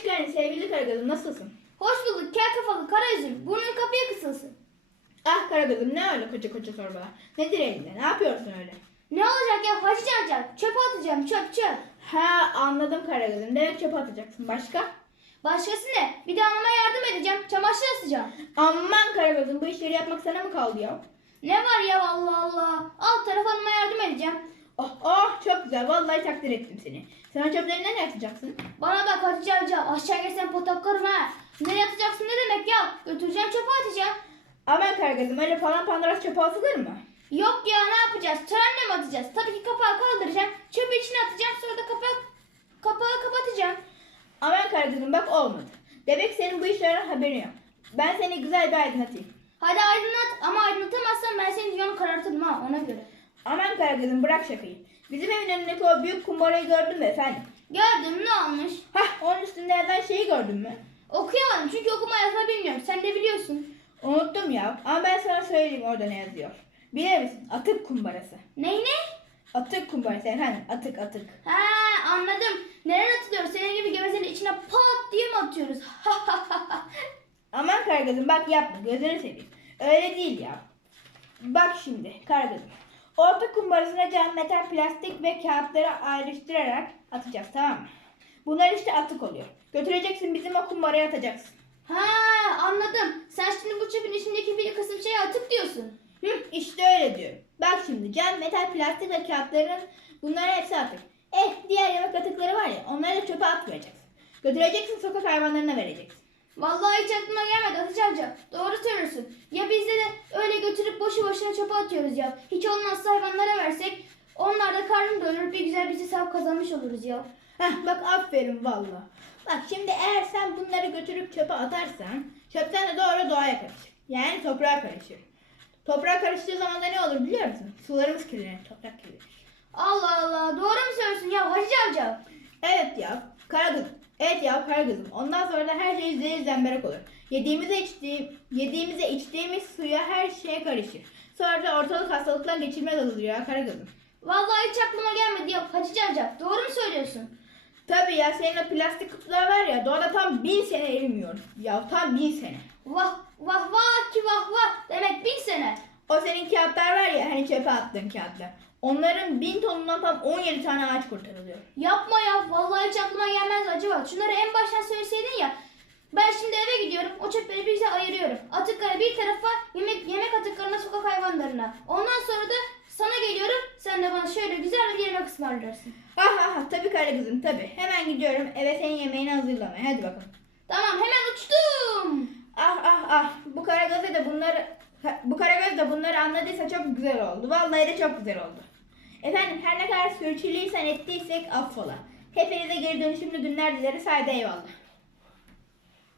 Hoş geldin sevgili Karagöz'üm nasılsın? Hoş bulduk kel kafalı kara yüzüm. Burnun kapıya kısılsın. Ah Karagöz'üm ne öyle koca koca sorbalar? Nedir elinde ne yapıyorsun öyle? Ne olacak ya Hacı Carcar? Çöpe atacağım çöp çöp. Ha anladım Karagöz'üm demek çöpe atacaksın başka? Başkası ne? Bir de anama yardım edeceğim. Çamaşır asacağım. Aman Karagöz'üm bu işleri yapmak sana mı kaldı ya? Ne var ya Allah Allah. Alt taraf anama yardım edeceğim. Oh oh çok güzel vallahi takdir ettim seni. Sen çöpleri nereye atacaksın? Bana bak Hacı Carcar. Aşağı gelsen pataklarım ha. Nereye atacaksın ne demek ya? Götüreceğim çöpe atacağım. Aman Karagöz'üm öyle falan pandıras çöpe atılır mı? Yok ya ne yapacağız? Trenle mi atacağız? Tabii ki kapağı kaldıracağım. Çöpü içine atacağım. Sonra da kapağı, kapağı kapatacağım. Aman Karagöz'üm bak olmadı. Demek senin bu işlerden haberin yok. Ben seni güzel bir aydınlatayım. Hadi aydınlat ama aydınlatamazsan ben senin yolunu karartırım ha ona göre. Aman Karagöz'üm bırak şakayı. Bizim evin önündeki o büyük kumbarayı gördün mü efendim? Gördüm ne olmuş? Hah onun üstünde yazan şeyi gördün mü? Okuyamadım çünkü okuma yazma bilmiyorum. Sen de biliyorsun. Unuttum ya ama ben sana söyleyeyim orada ne yazıyor. Bilir misin? Atık kumbarası. Ney ne? Atık kumbarası efendim. Atık atık. Ha anladım. Nereye atılıyor? Senin gibi gevezenin içine pat diye mi atıyoruz? Aman Karagöz'üm bak yapma gözünü seveyim. Öyle değil ya. Bak şimdi Karagöz'üm. Orta kumbarasına cam, metal, plastik ve kağıtları ayrıştırarak atacağız tamam mı? Bunlar işte atık oluyor. Götüreceksin bizim o kumbaraya atacaksın. ha anladım. Sen şimdi bu çöpün içindeki bir kısım şeye atık diyorsun. Hı, işte öyle diyorum. Bak şimdi cam, metal, plastik ve kağıtların bunların hepsi atık. Eh diğer yemek atıkları var ya onları da çöpe atmayacaksın. Götüreceksin sokak hayvanlarına vereceksin. Vallahi hiç aklıma gelmedi Hatice amca. Doğru söylüyorsun. Ya bizde de öyle boşuna çöpe atıyoruz ya. Hiç olmazsa hayvanlara versek onlar da karnını doyurur bir güzel bir hesap kazanmış oluruz ya. Heh bak aferin valla. Bak şimdi eğer sen bunları götürüp çöpe atarsan çöpten de doğru doğaya karışır. Yani toprağa karışır. Toprağa karıştığı zaman da ne olur biliyor musun? Sularımız kirlenir, toprak kirlenir. Allah Allah doğru mu söylüyorsun ya Hatice amca? Evet ya, karagözüm. Evet ya karagözüm. Ondan sonra da her şey zehir zemberek olur. Yediğimize içtiğim, yediğimize içtiğimiz suya her şeye karışır. Sonra da ortalık hastalıklar geçirmez olur ya karagözüm. Vallahi hiç aklıma gelmedi ya Hatice amca. Doğru mu söylüyorsun? Tabii ya senin o plastik kutular var ya doğada tam bin sene erimiyor. Ya tam bin sene. Vah vah vah ki vah vah demek bin sene. O senin kağıtlar var ya hani çöpe attığın kağıtlar. Onların bin tonundan tam 17 tane ağaç kurtarılıyor. Yapma ya vallahi hiç aklıma gelmez acaba. Şunları en baştan söyleseydin ya. Ben şimdi eve gidiyorum. O çöpleri bir ayırıyorum. Atıkları bir tarafa, sokak hayvanlarına. Ondan sonra da sana geliyorum. Sen de bana şöyle güzel bir yemek ısmarlarsın. Ha ha ha tabii karagözüm tabii. Hemen gidiyorum eve senin yemeğini hazırlamaya. Hadi bakalım. Tamam hemen uçtum. Ah ah ah bu karagöz de bunları bu karagöz de bunları anladıysa çok güzel oldu. Vallahi de çok güzel oldu. Efendim her ne kadar sürçülisan ettiysek affola. Hepinize geri dönüşümlü günler dileriz. Haydi eyvallah.